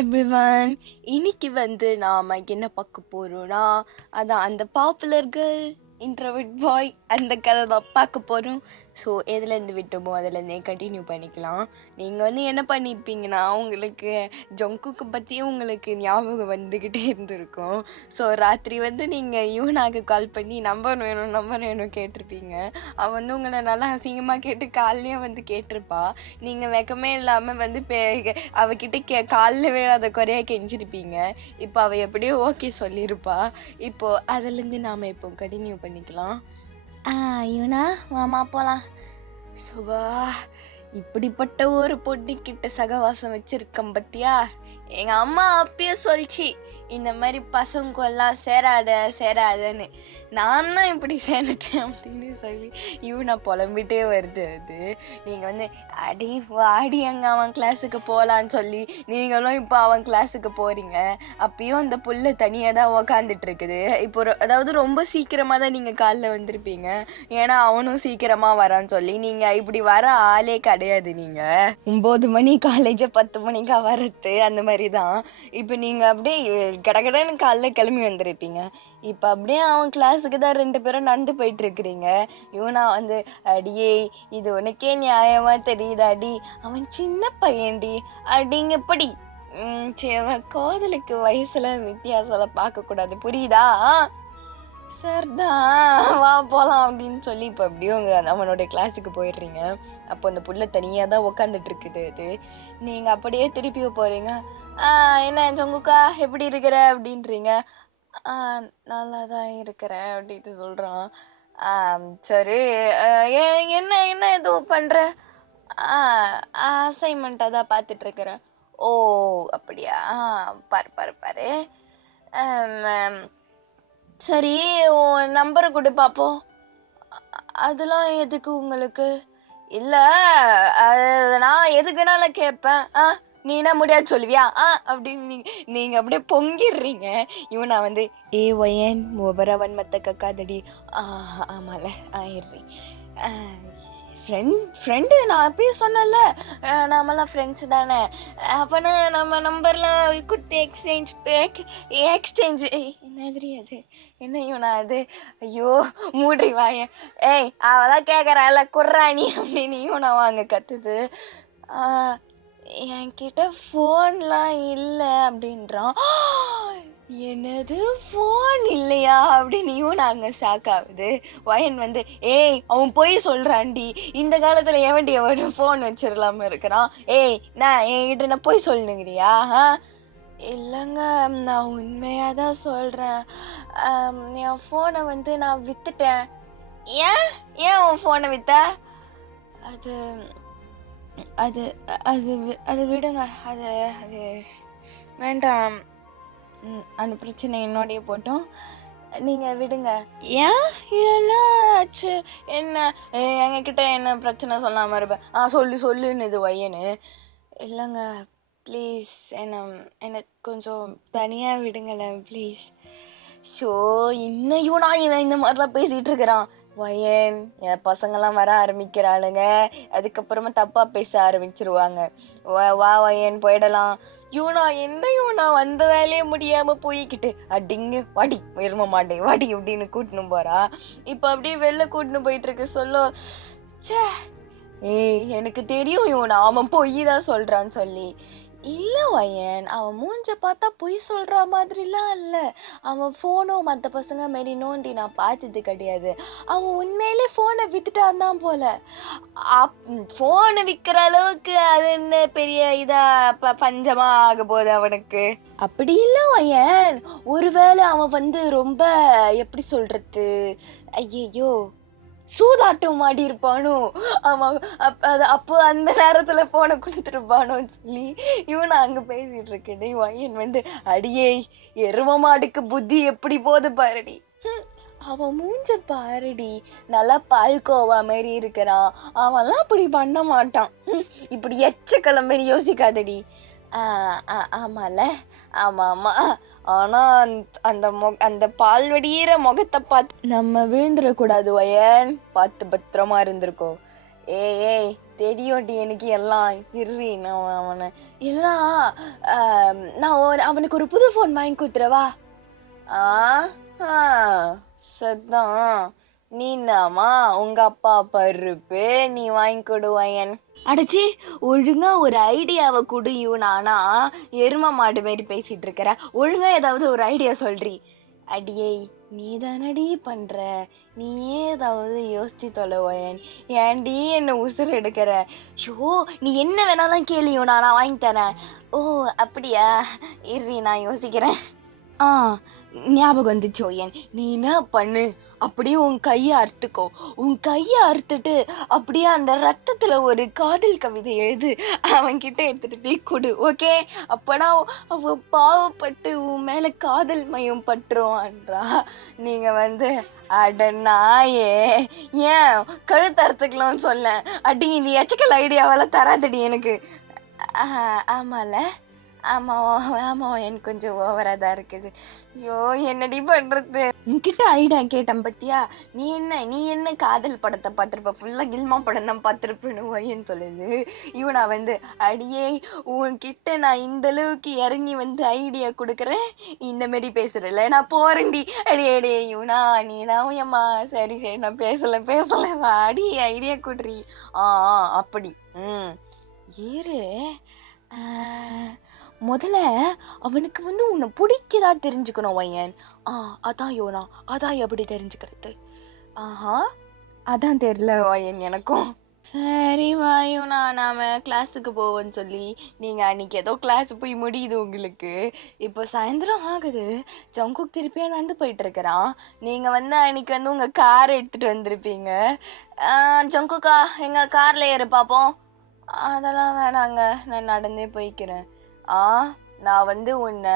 Everyone. இன்னைக்கு நாம என்ன பார்க்க போறோம்னா, அதான் அந்த பாப்புலர் கேர்ள், இன்ட்ரோவர்ட் பாய் அந்த கதை தான் பார்க்க போறோம். ஸோ எதுலேருந்து விட்டோமோ அதுலேருந்தே கண்டினியூ பண்ணிக்கலாம். நீங்கள் என்ன பண்ணியிருப்பீங்கன்னா, உங்களுக்கு ஜங்குக்கு பற்றியும் உங்களுக்கு ஞாபகம் வந்துக்கிட்டே இருந்திருக்கும். ஸோ ராத்திரி நீங்கள் யூனாக்கு கால் பண்ணி நம்பர் வேணும் கேட்டிருப்பீங்க. அவன் உங்களை நல்லா அசிங்கமாக கேட்டு காலையும் கேட்டிருப்பா. நீங்கள் வெக்கமே இல்லாமல் அவகிட்ட காலில் விழாத குறையாக கெஞ்சிருப்பீங்க. இப்போ அவள் எப்படியோ ஓகே சொல்லியிருப்பா. இப்போது அதுலேருந்து நாம் இப்போ கண்டினியூ பண்ணிக்கலாம். யூனா வாமா போகலாம். சுபா, இப்படிப்பட்ட ஒரு பொண்ணுக்கிட்ட சகவாசம் வச்சிருக்கேன் பத்தியா. எங்க அம்மா அப்பயே சொல்லிச்சு, இந்த மாதிரி பசங்கெல்லாம் சேராதன்னு. நான் தான் இப்படி சேர்ந்துட்டேன் அப்படின்னு சொல்லி இவனை புலம்பிட்டே வருது. அது நீங்கள் அடி வாடி அங்கே அவன் கிளாஸுக்கு போகலான்னு சொல்லி நீங்களும் இப்போ அவன் கிளாஸுக்கு போகிறீங்க. அப்பயும் அந்த புள்ள தனியாக தான் உக்காந்துட்டு இருக்குது. இப்போ அதாவது ரொம்ப சீக்கிரமாக தான் நீங்கள் காலைல வந்திருப்பீங்க. ஏன்னா அவனும் சீக்கிரமாக வரான்னு சொல்லி நீங்கள் இப்படி வர ஆளே கிடையாது. நீங்கள் 9 மணி காலேஜை 10 மணிக்கா வரது அந்த மாதிரி தான். இப்போ நீங்கள் அப்படியே கடகடன்னு காலைல கிளம்பி வந்திருப்பீங்க. இப்போ அப்படியே அவன் கிளாஸுக்கு தான் 2 பேரும் நடந்து போயிட்டு இருக்கிறீங்க. இவனா அடியே இது உனக்கே நியாயமா தெரியுதாடி, அவன் சின்ன பையன்டி அப்படிங்க எப்படி அவன் காதலுக்கு வயசுல வித்தியாசம் பார்க்கக்கூடாது, புரியுதா? சரிதான், வா போகலாம் அப்படின்னு சொல்லி இப்போ எப்படியும் அவனோட கிளாஸுக்கு போயிடுறீங்க. அப்போ அந்த புள்ள தனியாக தான் உக்காந்துட்டு இருக்குது. அது நீங்கள் அப்படியே திருப்பி போகிறீங்க. என்ன ஜங்குக்கா எப்படி இருக்கிற அப்படின்றீங்க. நல்லா தான் இருக்கிறேன் அப்படின்ட்டு சொல்கிறான். சரி, என்ன என்ன எதுவும் பண்ணுற? அசைன்மெண்ட்டாக தான் பார்த்துட்ருக்குறேன். ஓ அப்படியா, பாரு. சரி, உன் நம்பரை கொடு பார்ப்போம். அதெல்லாம் எதுக்கு உங்களுக்கு? இல்லை, நான் எதுக்குனாலும் கேட்பேன். நீ என்ன முடியாது சொல்லுவியா அப்படின்னு நீங்கள் அப்படியே பொங்கிடுறீங்க. இவன் நான் ஏன் ஒவ்வொருவன் மற்ற கக்காதடி. ஆமால ஆயிடுறேன். ஃப்ரெண்டு நான் அப்பயே சொன்னல, நாமெல்லாம் ஃப்ரெண்ட்ஸு தானே. அப்போனா நம்ம நம்பர்லாம் கொடுத்து எக்ஸ்சேஞ்சு என்னது அது என்ன இவனா அது? ஐயோ மூடி வாய. அவதான் கேட்குறாள் குர்ராணி அப்படின்னு இவனா வாங்க கத்துது. என்கிட்ட ஃபோன்லாம் இல்லை அப்படின்றான். என்னது ஃபோன் இல்லையா அப்படின்னு நாங்கள் ஷாக் ஆகுது. வயன் அவன் போய் சொல்கிறான்டி, இந்த காலத்தில் எவன்டி எவன் ஃபோன் வச்சிடலாம இருக்கிறான். நான் என்கிட்ட நான் போய் சொல்லுங்கிறியா? இல்லைங்க, நான் உண்மையாக தான் சொல்கிறேன். என் ஃபோனை நான் விற்றுட்டேன். ஏன் உன் ஃபோனை விற்ற? அது அது அது அது விடுங்க, அது அது வேண்டாம். அந்த பிரச்சனை என்னோடைய போட்டோம், நீங்கள் விடுங்க. ஏன் என்ன ஆச்சு? என்ன எங்ககிட்ட என்ன பிரச்சனை சொல்லாமல் இருப்பேன்? சொல்லுன்னு இது வையனு. இல்லைங்க ப்ளீஸ், என்னை கொஞ்சம் தனியாக விடுங்களேன் ப்ளீஸ். ஸோ இன்னையும் நான் இவன் இந்த மாதிரிலாம் பேசிகிட்டு இருக்கிறான். வயன் என் பசங்கள்லாம் வர ஆரம்பிக்கிறாளுங்க, அதுக்கப்புறமா தப்பாக பேச ஆரம்பிச்சிருவாங்க. வா வயன் போயிடலாம். யூனா வந்த வேலையே முடியாமல் போய்கிட்டு அடிங்க வாடி விரும்ப மாட்டேன் வாடி அப்படின்னு கூட்டின்னு போகிறா. இப்போ அப்படியே வெளில கூட்டின்னு போயிட்டுருக்கு. சே எனக்கு தெரியும் யூனா அவன் பொய் தான் சொல்கிறான்னு சொல்லி. இல்லை வயன், அவன் மூஞ்ச பார்த்தா பொய் சொல்கிற மாதிரிலாம் இல்லை. அவன் ஃபோனோ மற்ற பசங்க மாரி நோண்டி நான் பார்த்தது கிடையாது. அவன் உண்மையிலே ஃபோனை விற்றுட்டான் தான் போல். ஃபோனை விற்கிற அளவுக்கு அது என்ன பெரிய இதாக பஞ்சமாக ஆக போகுது அவனுக்கு? அப்படி இல்லை வயன், ஒருவேளை அவன் ரொம்ப எப்படி சொல்கிறது, ஐயையோ சூதாட்டம் ஆடி இருப்பானோ, ஆமாம் அப்போ அந்த நேரத்தில் ஃபோனை கொடுத்துருப்பானோன்னு சொல்லி இவன் அங்கே பேசிகிட்டு இருக்கேன். வயன் அடியே எரும மாடுக்கு புத்தி எப்படி போது பாருடி, அவன் மூஞ்ச பாருடி, நல்லா பால்கோவா மாரி இருக்கிறான். அவன்லாம் அப்படி பண்ண மாட்டான். இப்படி எச்சக்கலை மாரி யோசிக்காதடி. ஆமால, ஆமாம். ஆனால் அந்த பால் வடிகிற முகத்தை பார்த்து நம்ம விழுந்துடக்கூடாது வயன், பார்த்து பத்திரமா இருந்திருக்கோம். ஏய் ஏய் தெரியும்டி எனக்கு எல்லாம். இர்ரி நான் அவனை எல்லாம் அவனுக்கு ஒரு புது ஃபோன் வாங்கி கொடுத்துறவா. ஆ ஆ சத்தான் நீனாமா உங்க அப்பா பருப்பு நீ வாங்கி கொடுவாயன். அடச்சி ஒழுங்கா ஒரு ஐடியாவை குடியும். நானா எரும மாடு மாரி பேசிட்டு இருக்கிற. ஒழுங்கா ஏதாவது ஒரு ஐடியா சொல்றி. அடியே நீ தானடி பண்ற, நீயே ஏதாவது யோசிச்சு தொலைவயன். ஏன்டி என்ன உசுறு எடுக்கிற? ஷோ நீ என்ன வேணாலும் கேளியும் நான் வாங்கி தரேன். ஓ அப்படியா, இர்ரி நான் யோசிக்கிறேன். ஞாபகம் வந்துச்சு ஓயன். நீ என்ன பண்ணு, அப்படியே உன் கையை அறுத்துக்கோ. உன் கையை அறுத்துட்டு அப்படியே அந்த ரத்தத்துல ஒரு காதல் கவிதை எழுது, அவன்கிட்ட எடுத்துட்டு போய் கொடு. ஓகே, அப்பனா அவ பாவப்பட்டு உன் மேல காதல் மயம் பற்றுவான்றா. நீங்க அட நாயே, ஏன் கழுத்து அறுத்துக்கலாம்னு சொல்ல. அடி இந்த எச்சக்கல் ஐடியாவெல்லாம் தராதடி எனக்கு. ஆமால, ஆமாம் எனக்கு கொஞ்சம் ஓவராக தான் இருக்குது. ஐயோ என்னடி பண்ணுறது? உன்கிட்ட ஐடியா கேட்டேன் பத்தியா? நீ என்ன காதல் படத்தை பார்த்துருப்ப, ஃபுல்லாக கில்மா படம் தான் பார்த்துருப்பேன்னு ஒய்ன்னு சொல்லுது. இவனா அடியே உன்கிட்ட நான் இந்த அளவுக்கு இறங்கி ஐடியா கொடுக்குறேன், இந்த மாரி பேசுறல, நான் போறேன்டி. அடியே இவனா நீ தான் ஏம்மா. சரி நான் பேசலை வா அடி ஐடியா கொடுறி. அப்படி ஏறு. முதல்ல அவனுக்கு உன்னை பிடிக்கதா தெரிஞ்சுக்கணும் வையன். அதான் யோனா, அதான் எப்படி தெரிஞ்சுக்கிறது? அதான் தெரியல வையன் எனக்கும். சரி வாயுனா, நாம கிளாஸுக்கு போவோன்னு சொல்லி நீங்கள் அன்னைக்கு ஏதோ கிளாஸ் போய் முடியுது உங்களுக்கு. இப்போ சாயந்தரம் ஆகுது, ஜங்குக் திருப்பியும் நடந்து போயிட்டு இருக்கிறான். நீங்கள் அன்னைக்கு உங்கள் கார் எடுத்துகிட்டு வந்திருப்பீங்க. ஜங்குக்கா எங்கள் காரில் ஏறு பார்ப்போம். அதெல்லாம் வேணாங்க, நான் நடந்தே போய்க்கிறேன். நான் உன்னை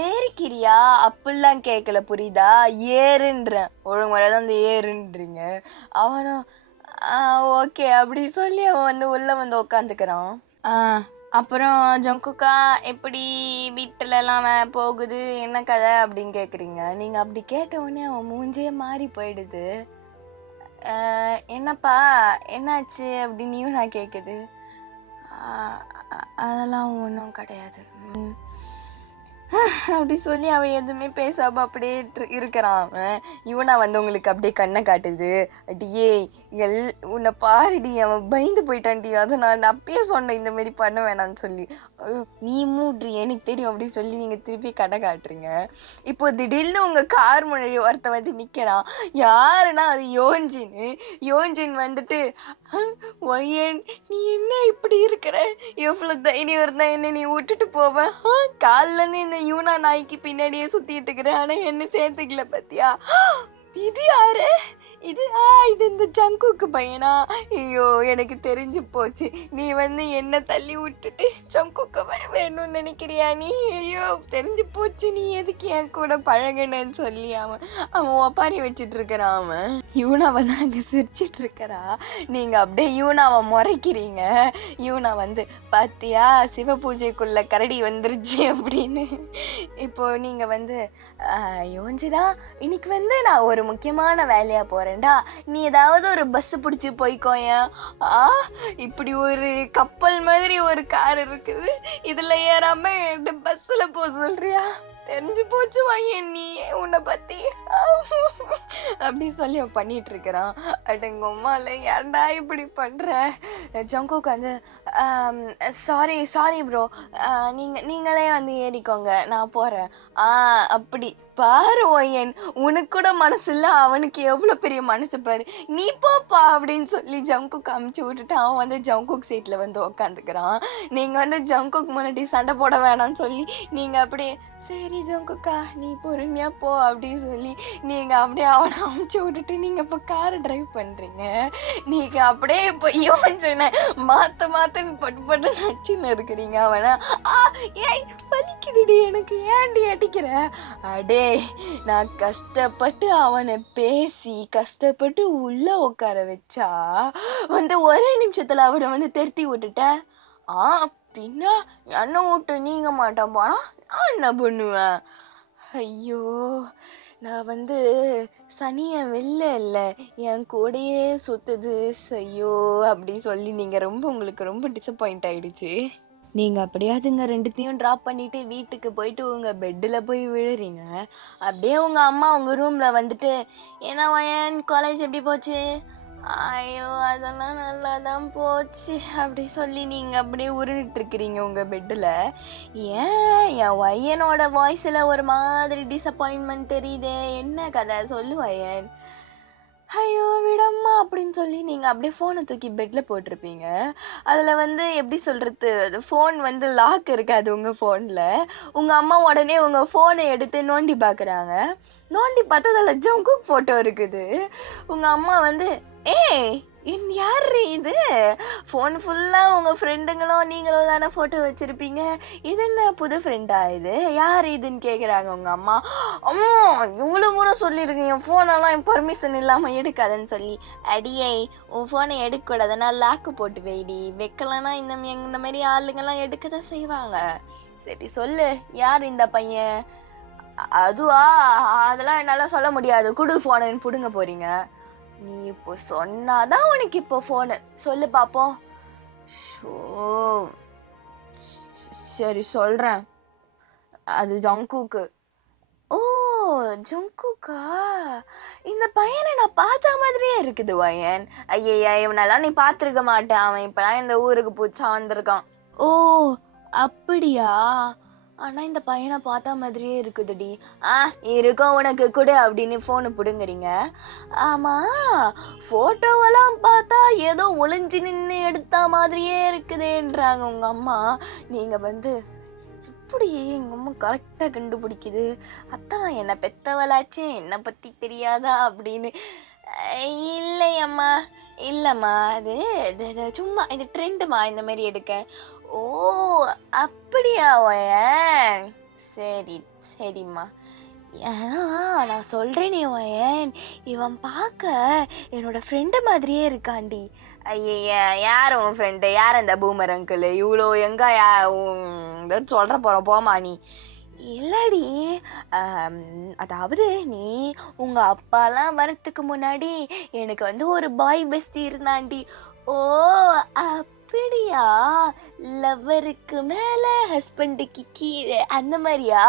ஏறிக்கிறியா அப்படிலாம் கேட்கல, புரியுதா? ஏறுன்றேன். ஒழுங்கு முறை தான் ஏறுன்றீங்க. அவனும் ஓகே அப்படி சொல்லி அவன் உள்ள உக்காந்துக்கிறான். அப்புறம் ஜங்குக்கா எப்படி வீட்டிலலாம் போகுது, என்ன கதை அப்படின்னு கேட்குறீங்க. நீங்கள் அப்படி கேட்டவுடனே அவன் மூஞ்சே மாறி போயிடுது. என்னப்பா என்னாச்சு அப்படின்னு நான் கேட்குது. அதெல்லாம் ஒன்றும் கிடையாது அப்படி சொல்லி அவன் எதுவுமே பேசாம அப்படியே இருக்கிறான். அவன் இவனா உங்களுக்கு அப்படியே கண்ணை காட்டுது. அடியே உன்னை பாருடி, அவன் பயந்து போயிட்டான்டி. அதை நான் அப்பயே சொன்னேன் இந்த மாதிரி பண்ண வேணான்னு சொல்லி. நீ மூட்ரி எனக்கு தெரியும் அப்படின்னு சொல்லி நீங்கள் திருப்பி கண்ணை காட்டுறீங்க. இப்போ திடீர்னு உங்கள் கார் முன்னாடி ஒருத்த நிற்கிறான். யாருன்னா அது யோஞ்சின் ஒய்யன் நீ என்ன இப்படி இருக்கிற, எவ்வளோ தைரியம் இருந்தா என்ன நீ விட்டுட்டு போவேன்? காலிலேருந்து இந்த யூனா நாய்க்கு பின்னாடியே சுத்திட்டு இருக்கிறேன், ஆனா என்ன சேர்த்துக்கல பத்தியா? இது யாரு? இது இந்த ஜங்குக்கு பையனா? ஐயோ எனக்கு தெரிஞ்சு போச்சு, நீ என்ன தள்ளி விட்டுட்டு ஜங்குக்கு வேணும்னு நினைக்கிறியா நீ? ஐயோ தெரிஞ்சு போச்சு, நீ எதுக்கு என் கூட பழகுனன்னு சொல்லி அவன் ஒப்பாரி வச்சிட்டு இருக்கிறான். அவன் யூனாவை தான் அங்கே சிரிச்சிட்டு இருக்கிறா. நீங்க அப்படியே யூனாவை முறைக்கிறீங்க. யூனா பாத்தியா சிவ பூஜைக்குள்ள கரடி வந்துருச்சு அப்படின்னு. இப்போ நீங்க யோஞ்சினா இன்னைக்கு நான் ஒரு முக்கியமான வேலையா போறேன்டா, நீ ஏதாவது ஒரு பஸ் பிடிச்சி போய்க்கோயேன். இப்படி ஒரு கப்பல் மாதிரி ஒரு கார் இருக்குது, இதுல ஏறாம பஸ்ல போக சொல்றியா? தெரிஞ்சு போச்சு வாயன் நீ உன்னை பத்தி அப்படி சொல்லி அவன் பண்ணிட்டு இருக்கிறான். அடங்கம்மால ஏன்டா இப்படி பண்ற? ஜங்குக்கு சாரி ப்ரோ, நீங்களே ஏறிக்கோங்க, நான் போறேன். அப்படி பாரு ஒய்யன், உனக்கு கூட மனசு இல்லை, அவனுக்கு எவ்வளோ பெரிய மனசு பாரு. நீ போப்பா அப்படின்னு சொல்லி ஜங்குக்கு அமுச்சு விட்டுட்டு அவன் ஜங்குக் சீட்டில் உக்காந்துக்கிறான். நீங்கள் ஜங்குக் முன்னாடி சண்டை போட வேணாம்னு சொல்லி நீங்கள் அப்படியே சரி ஜங்குக்கா நீ பொறுமையாக போ அப்படின்னு சொல்லி நீங்கள் அப்படியே அவனை அமுச்சு விட்டுட்டு நீங்கள் இப்போ காரை ட்ரைவ் பண்ணுறீங்க. நீங்கள் அப்படியே இப்போ யோசிச்சுன்னு மாற்றுன்னு பட்டு நடிச்சுன்னு இருக்கிறீங்க. அவனை ஏய் வலிக்குதுடி எனக்கு, ஏன்டி அடிக்கிற? அடே நான் கஷ்டப்பட்டு அவனை பேசி கஷ்டப்பட்டு உள்ள உட்கார வச்சா ஒரே நிமிஷத்துல அவனை திருத்தி விட்டுட்டேன். பின்ன என்ன விட்டு நீங்க மாட்டேன் போனா நான் என்ன பண்ணுவேன்? ஐயோ நான் வந்து சனிய வெளில இல்ல, என் கூடயே சுத்துது ஐயோ! அப்படி சொல்லி உங்களுக்கு ரொம்ப டிசப்பாயிண்ட் ஆயிடுச்சு. நீங்க அப்படியாதுங்க 2த்தையும் ட்ராப் பண்ணிட்டு வீட்டுக்கு போயிட்டு உங்க பெட்டுல போய் விழுறீங்க. அப்படியே உங்க அம்மா உங்க ரூம்ல வந்துட்டு, "என்ன வயன் காலேஜ் எப்படி போச்சு?" "ஐயோ! அதெல்லாம் நல்லா தான் போச்சு." அப்படி சொல்லி நீங்க அப்படியே உருண்டுட்டு இருக்கிறீங்க உங்க பெட்டுல. ஏன் என் வயனோட வாய்ஸ்ல ஒரு மாதிரி டிசப்பாயின்ட்மெண்ட் தெரியுதே, என்ன கதை சொல்லு வயன். ஐயோ விடம்மா அப்படின்னு சொல்லி நீங்க அப்படியே ஃபோனை தூக்கி பெட்ல போட்டிருப்பீங்க. அதுல வந்து எப்படி சொல்றது, அது ஃபோன் வந்து லாக் இருக்காது உங்க ஃபோன்ல. உங்க அம்மா உடனே உங்க ஃபோனை எடுத்து நோண்டி பார்க்குறாங்க. நோண்டி பார்த்தா அதுல ஜங்குக் ஃபோட்டோ இருக்குது. உங்க அம்மா வந்து, "ஏய் யார்ரி இது? ஃபோன் ஃபுல்லா உங்க ஃப்ரெண்டுங்களும் நீங்களும் தானே ஃபோட்டோ வச்சிருப்பீங்க. இது என்ன புது ஃப்ரெண்டா இது? யார் இதுன்னு கேட்குறாங்க உங்க அம்மா. அம்மா இவ்வளோ முறை சொல்லியிருக்கேன் என் ஃபோனெல்லாம் என் பர்மிஷன் இல்லாமல் எடுக்காதுன்னு சொல்லி. அடியை உன் ஃபோனை எடுக்கக்கூடாதுன்னா லாக்கு போட்டு வைடி. வைக்கலன்னா இந்த மாதிரி ஆளுங்கெல்லாம் எடுக்க தான் செய்வாங்க. சரி சொல்லு, யார் இந்த பையன்? அதுவா, அதெல்லாம் என்னால் சொல்ல முடியாது. குடு ஃபோனுன்னு பிடுங்க போறீங்க. நீ இப்போ சொன்னாதான் உனக்கு இப்போ ஃபோனு. சொல்லு பார்ப்போம். ஷோ சரி சொல்கிறேன். அது ஜங்குக்கு. ஓ ஜங்குக்கா? இந்த பையனை நான் பார்த்த மாதிரியே இருக்குது வயன். ஐயய்யா இவனெல்லாம் நீ பார்த்துருக்க மாட்டேன். அவன் இப்போலாம் இந்த ஊருக்கு புதுசாக வந்திருக்கான். ஓ அப்படியா? ஆனா இந்த பையனை பார்த்தா மாதிரியே இருக்குதுடி. இருக்கும் உனக்கு கூட அப்படின்னு ஃபோனு பிடுங்குறீங்க. ஆமா ஃபோட்டோவெல்லாம் பார்த்தா ஏதோ ஒளிஞ்சு நின்று எடுத்த மாதிரியே இருக்குதுன்றாங்க உங்க அம்மா. நீங்க வந்து இப்படி எங்க அம்மா கரெக்டா கண்டுபிடிக்குது. அத்தான் என்னை பெத்தவளாச்சே, என்னை பத்தி தெரியாதா அப்படின்னு. இல்லையம்மா இல்லைம்மா, அது சும்மா இது ட்ரெண்டுமா இந்த மாதிரி எடுக்க. ஓ அப்படியா ஒயன்? சரி சரிம்மா. ஏன்னா நான் சொல்கிறேனே ஒயன், இவன் பார்க்க என்னோட ஃப்ரெண்டு மாதிரியே இருக்காண்டி. ஐய யார் உன் ஃப்ரெண்டு? யார் அந்த பூமர் அங்கிள்? இவ்வளோ எங்க சொல்கிற போகிற போமா நீ. இல்லடி, அதாவது நீ உங்கள் அப்பாலாம் வரத்துக்கு முன்னாடி எனக்கு வந்து ஒரு பாய் பெஸ்டி இருந்தாண்டி. ஓ அப்படியா? லவ்வருக்கு மேலே ஹஸ்பண்டுக்கு கீழே அந்த மாதிரியா?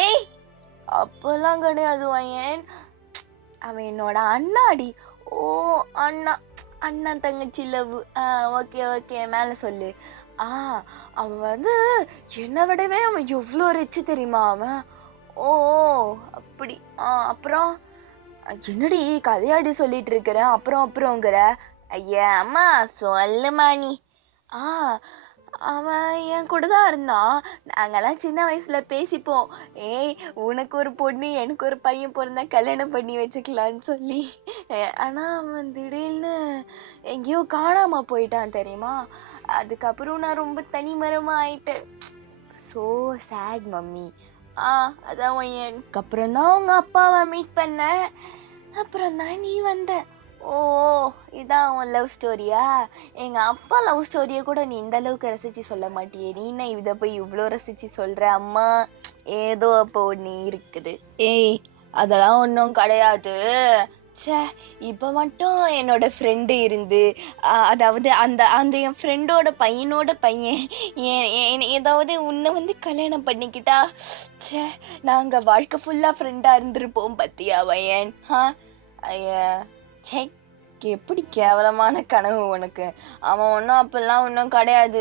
ஏய் அப்போல்லாம் கிடையாது வயன். அவன் என்னோட அண்ணாடி. ஓ அண்ணா, அண்ணன் தங்கச்சி லவ். ஓகே ஓகே மேலே சொல்லு. அவன் வந்து என்னை விடவே அவன் எவ்வளோ ரிச்சு தெரியுமா அவன். ஓ அப்படி. அப்புறம் என்னடி கதையாடி சொல்லிட்டு இருக்கிற அப்புறம்ங்கிற. ஐயா அம்மா சொல்லுமா நீ. அவன் என் கூட தான் இருந்தான். நாங்கெல்லாம் சின்ன வயசுல பேசிப்போம். ஏய் உனக்கு ஒரு பொண்ணு எனக்கு ஒரு பையன் பிறந்தா கல்யாணம் பண்ணி வச்சுக்கலான்னு சொல்லி. ஆனால் அவன் திடீர்னு எங்கேயோ காணாம போயிட்டான் தெரியுமா. அதுக்கப்புறம் நான் ரொம்ப தனிமரமாக ஆயிட்டேன். So sad mummy. அதான் எனக்கு அப்புறம் தான் உங்கள் அப்பாவை மீட் பண்ண. அப்புறம் தான் நீ வந்த. ஓ இதான் உன் லவ் ஸ்டோரியா? எங்கள் அப்பா லவ் ஸ்டோரியை கூட நீ இந்த அளவுக்கு ரசித்து சொல்ல மாட்டியே. நீ என்ன இதை போய் இவ்வளோ ரசித்து சொல்கிற? அம்மா ஏதோ அப்போ ஒன்று இருக்குது. ஏய் அதெல்லாம் ஒன்றும் கிடையாது. சே இப்போ மட்டும் என்னோட ஃப்ரெண்டு இருந்து, அதாவது அந்த அந்த என் ஃப்ரெண்டோட பையனோட பையன் ஏதாவது உன்னை வந்து கல்யாணம் பண்ணிக்கிட்டா, சே நாங்கள் வாழ்க்கை ஃபுல்லாக ஃப்ரெண்டாக இருந்திருப்போம் பத்தியா வயன். ஐயா சே எப்படி கேவலமான கனவு உனக்கு. அவன் ஒன்றும் அப்பெல்லாம் ஒன்றும் கிடையாது.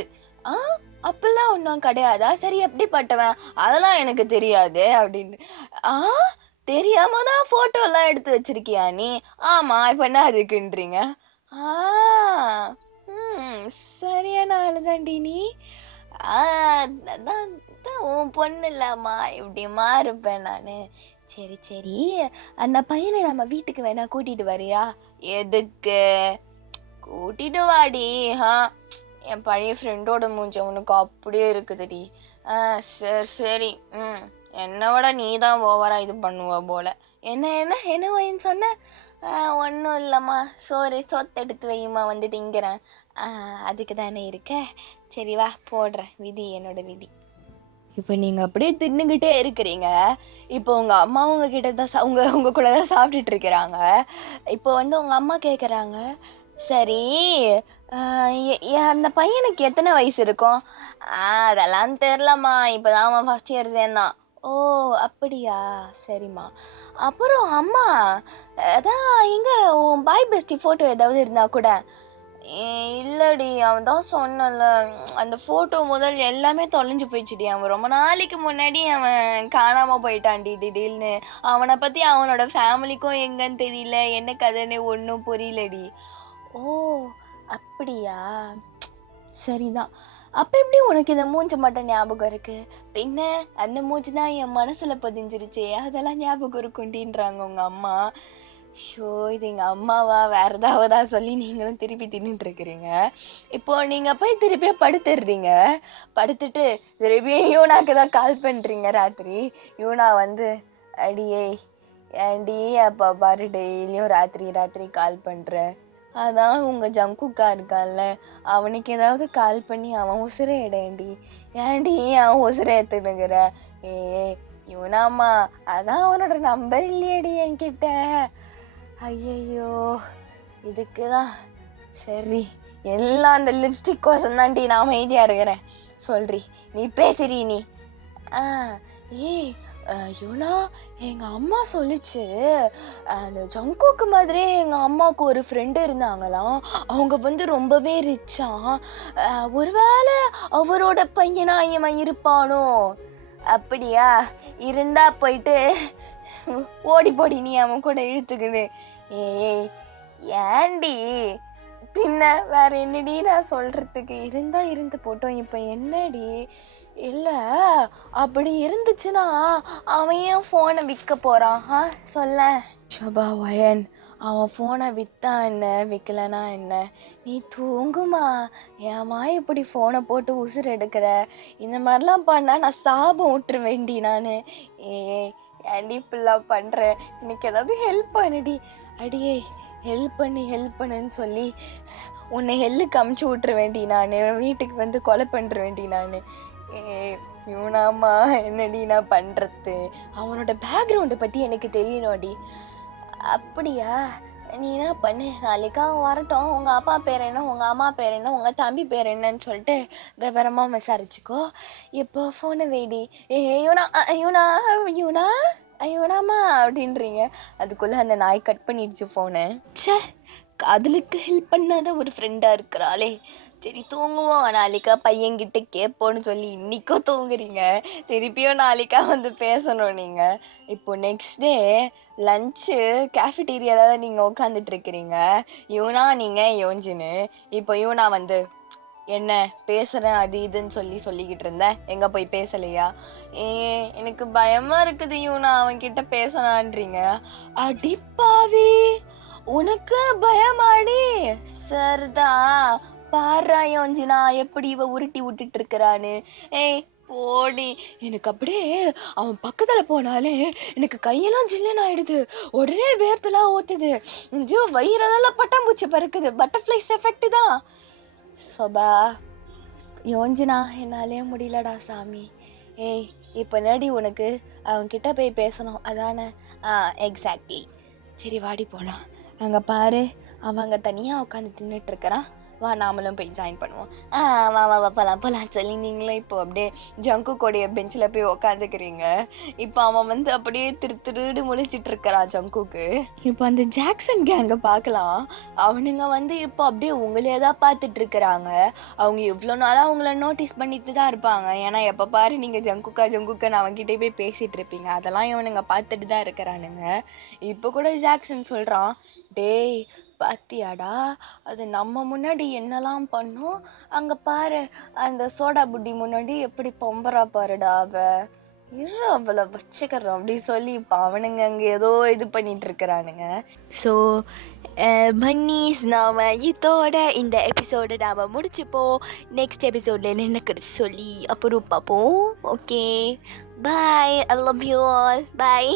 அப்பெல்லாம் ஒன்றும் கிடையாதா? சரி எப்படிப்பட்டவன் அதெல்லாம் எனக்கு தெரியாது அப்படின்னு. தெரியாம தான் ஃபோட்டோலாம் எடுத்து வச்சிருக்கியா நீ? ஆமாம் இப்போ என்ன அதுக்குன்றீங்க? சரியான ஆளுதாண்டி நீ. அதான் உன் பொண்ணு இல்லாமா இப்படிமா இருப்பேன் நான். சரி சரி அந்த பையனை நம்ம வீட்டுக்கு வேணா கூட்டிட்டு வரியா? எதுக்கு? கூட்டிட்டு வாடி. என் பழைய ஃப்ரெண்டோட மூஞ்ச உனக்கு அப்படியே இருக்குதுடி. சரி சரி. என்னோட நீ தான் ஓவரா இது பண்ணுவ போல. என்ன என்ன என்ன வைன்னு சொன்ன? ஒன்றும் இல்லைம்மா, சொத்து எடுத்து வையுமா வந்து திங்கிறேன். அதுக்கு தானே இருக்க. சரி வா போடுறேன். விதி என்னோட விதி. இப்போ நீங்க அப்படியே தின்னுகிட்டே இருக்கிறீங்க. இப்போ உங்க அம்மா உங்க கிட்ட தான் உங்க கூட தான் சாப்பிட்டுட்டு இருக்கிறாங்க. இப்போ வந்து உங்க அம்மா கேட்குறாங்க, "சரி, அ அந்த பையனுக்கு எத்தனை வயசு இருக்கும்?" அதெல்லாம் தெரிலம்மா. இப்பதான் அவன் ஃபர்ஸ்ட் இயர் சேர்ந்தான்." "ஓ! அப்படியா? சரிம்மா." அப்புறம் அம்மா, அதான் எங்க உன் பாய் பெஸ்டி ஃபோட்டோ ஏதாவது இருந்தா கூட. இல்லடி, அவன் தான் சொன்னேன்ல, அந்த ஃபோட்டோ முதல் எல்லாமே தொலைஞ்சு போயிடுச்சுடி. அவன் ரொம்ப நாளைக்கு முன்னாடி அவன் காணாம போயிட்டான்டி திடீர்னு. அவனை பத்தி அவனோட ஃபேமிலிக்கும் எங்கன்னு தெரியல, என்ன கதைன்னு ஒன்றும் புரியலடி. ஓ! அப்படியா? சரிதான். அப்ப எப்படி உனக்கு இந்த மூஞ்ச மட்டும் ஞாபகம் இருக்கு? பின்ன அந்த மூஞ்சி தான் என் மனசுல பதிஞ்சிருச்சே, அதெல்லாம் ஞாபகம் இருக்கும்டின்றாங்க உங்க அம்மா. ஷோ! இது எங்க அம்மாவா? வேற ஏதாவதா சொல்லி நீங்களும் திருப்பி தின்னுட்டு இருக்கிறீங்க. இப்போ நீங்க போய் திருப்பியும் படுத்துடுறீங்க. படுத்துட்டு திருப்பியும் யூனாக்கு தான் கால் பண்றீங்க ராத்திரி. யூனா வந்து, "அடியே, ஏன்டி அப்ப பாரு டெய்லியும் ராத்திரி ராத்திரி கால் பண்ற? அதான் உங்க ஜங்குக்கா இருக்கான்ல, அவனுக்கு ஏதாவது கால் பண்ணி அவன் உசுர எடேண்டி. ஏன்டி அவன் உசுர ஏத்துனுங்கிற? ஏய் யூனாம்மா, அதான் அவனோட நம்பர் இல்லையேடி என்கிட்ட." ஐயையோ! இதுக்கு தான் சரி, எல்லாம் அந்த லிப்ஸ்டிக் கோசம் தான்டி நான் அமைதியா இருக்கிறேன். சொல்றி, நீ பேசுறி நீ. ஏய் யூனா, எங்க அம்மா சொல்லிச்சு, அந்த ஜங்குக்கு மாதிரியே எங்க அம்மாவுக்கு ஒரு ஃப்ரெண்டு இருந்தாங்களாம். அவங்க வந்து ரொம்பவே ரிச்சாம். ஒருவேளை அவரோட பையனா இவன் இருப்பானோ? அப்படியா? இருந்தா போயிட்டு ஓடி போடி நீ அவன் கூட இழுத்துக்கிடு. ஏய் ஏண்டி? பின்ன வேற என்னடி நான் சொல்றதுக்கு? இருந்தா இருந்து போட்டோம், இப்ப என்னடி? இல்ல, அப்படி இருந்துச்சுன்னா அவன் ஏன் போனை விற்க போறான்? சொல்ல ஷோபா வயன். அவன் ஃபோனை விற்றா என்ன, விற்கலனா என்ன? நீ தூங்குமா? ஏம்மா இப்படி ஃபோனை போட்டு உசுர் எடுக்கிற? இந்த மாதிரிலாம் பண்ணால் நான் சாபம் விட்டுருவேன்டி நான். ஏன்டி இப்படிலாம் பண்ணுறேன்? எனக்கு ஏதாவது ஹெல்ப் பண்ணுடி. அடியே, ஹெல்ப் பண்ணுன்னு சொல்லி உன்னை ஹெல்லுக்கு அமுச்சு விட்டுருவேன்டி நான். வீட்டுக்கு வந்து கொலை பண்ணுறவேன்டி நான். இவனாம்மா, என்னடி நான் பண்ணுறது? அவனோட பேக்ரவுண்டை பற்றி எனக்கு தெரியணும்டி. அப்படியா? நீ என்ன பண்ணு, நாளைக்கு அவன் வரட்டும், உங்கள் அப்பா பேர் என்ன, உங்கள் அம்மா பேர் என்ன, உங்கள் தம்பி பேர் என்னன்னு சொல்லிட்டு விவரமாக விசாரிச்சுக்கோ. இப்போ ஃபோனை வைடி. யூனா யூனா யூனா யூனாமா அப்படின்றீங்க. அதுக்குள்ளே அந்த நாய் கட் பண்ணிடுச்சு ஃபோனை. ச்சே, காதலுக்கு ஹெல்ப் பண்ணாத ஒரு ஃப்ரெண்டாக இருக்கிறாளே. சரி தூங்குவோம், நாளைக்கா பையன்கிட்ட கேட்போன்னு சொல்லி இன்றைக்கும் தூங்குறீங்க. திருப்பியும் நாளைக்கா வந்து பேசணும் நீங்கள். இப்போது நெக்ஸ்ட் டே லஞ்சு கேஃபிடீரியாவில் தான் நீங்கள் உட்காந்துட்ருக்கிறீங்க. யூனா நீங்கள் யோஞ்சின்னு. இப்போ யூனா வந்து, என்ன பேசுகிறேன் அது இதுன்னு சொல்லிக்கிட்டு இருந்தேன், எங்கே போய் பேசலையா? எனக்கு பயமாக இருக்குது யூனா, அவன்கிட்ட பேசலான்றீங்க. அடிப்பாவி, உனக்கு பயமாடி? சரிதா, பாரா யோஞ்சினா எப்படி இவ உருட்டி விட்டுட்டு இருக்கிறான்னு. போடி. எனக்கு அப்படியே அவன் பக்கத்தில் போனாலே எனக்கு கையெல்லாம் ஜில்லுன்னு ஆயிடுது. உடனே வேர்த்தெல்லாம் ஊற்றுது. வயிறெல்லாம் பட்டாம்பூச்சி பறக்குது. பட்டர்ஃப்ளைஸ் எஃபெக்ட் தான். சொபா யோஞ்சினா, என்னாலே முடியலடா சாமி. இப்போ நடி உனக்கு அவன்கிட்ட போய் பேசணும் அதானே? எக்ஸாக்ட்லி. சரி வாடி போகலாம். அங்கே பாரு, அவன் அங்கே தனியாக உட்காந்து தின்னுட்டு இருக்கிறான். வா நாமளும் போய் ஜாயின் பண்ணுவோம். வா வா வா போகலாம் சொல்லி நீங்களும் இப்போ அப்படியே ஜங்கு கோடைய பெஞ்சில் போய் உக்காந்துக்கிறீங்க. இப்போ அவன் வந்து அப்படியே திருடு முழிச்சிட்டு இருக்கிறான் ஜங்குக்கு. இப்போ அந்த ஜாக்சன் கேங்கை பார்க்கலாம். அவனுங்க வந்து இப்போ அப்படியே உங்களே தான் பார்த்துட்டு இருக்கிறாங்க. அவங்க எவ்வளோ நாளாக அவங்கள நோட்டீஸ் பண்ணிட்டு தான் இருப்பாங்க. ஏன்னா எப்போ பாரு நீங்கள் ஜங்குக்கான்னு அவன்கிட்டே போய் பேசிகிட்டு இருப்பீங்க. அதெல்லாம் இவனுங்க பார்த்துட்டு தான் இருக்கிறானுங்க. இப்போ கூட ஜாக்சன் சொல்கிறான், டேய் பாத்தியாடா, அது நம்ம முன்னாடி என்னெல்லாம் பண்ணும், அங்கே பாரு அந்த சோடா புட்டி முன்னாடி எப்படி பொம்பரா பாருடா அவளை வச்சுக்கிறோம் அப்படி சொல்லி இப்போ அவனுங்க அங்கே ஏதோ இது பண்ணிட்டு இருக்கிறானுங்க. ஸோ பன்னீஸ், நாம் இதோட இந்த எபிசோடை நாம் முடிச்சுப்போம். நெக்ஸ்ட் எபிசோடில் என்ன நடக்குது சொல்லி அப்புறம் பார்ப்போம். Okay, bye. I love you all. Bye.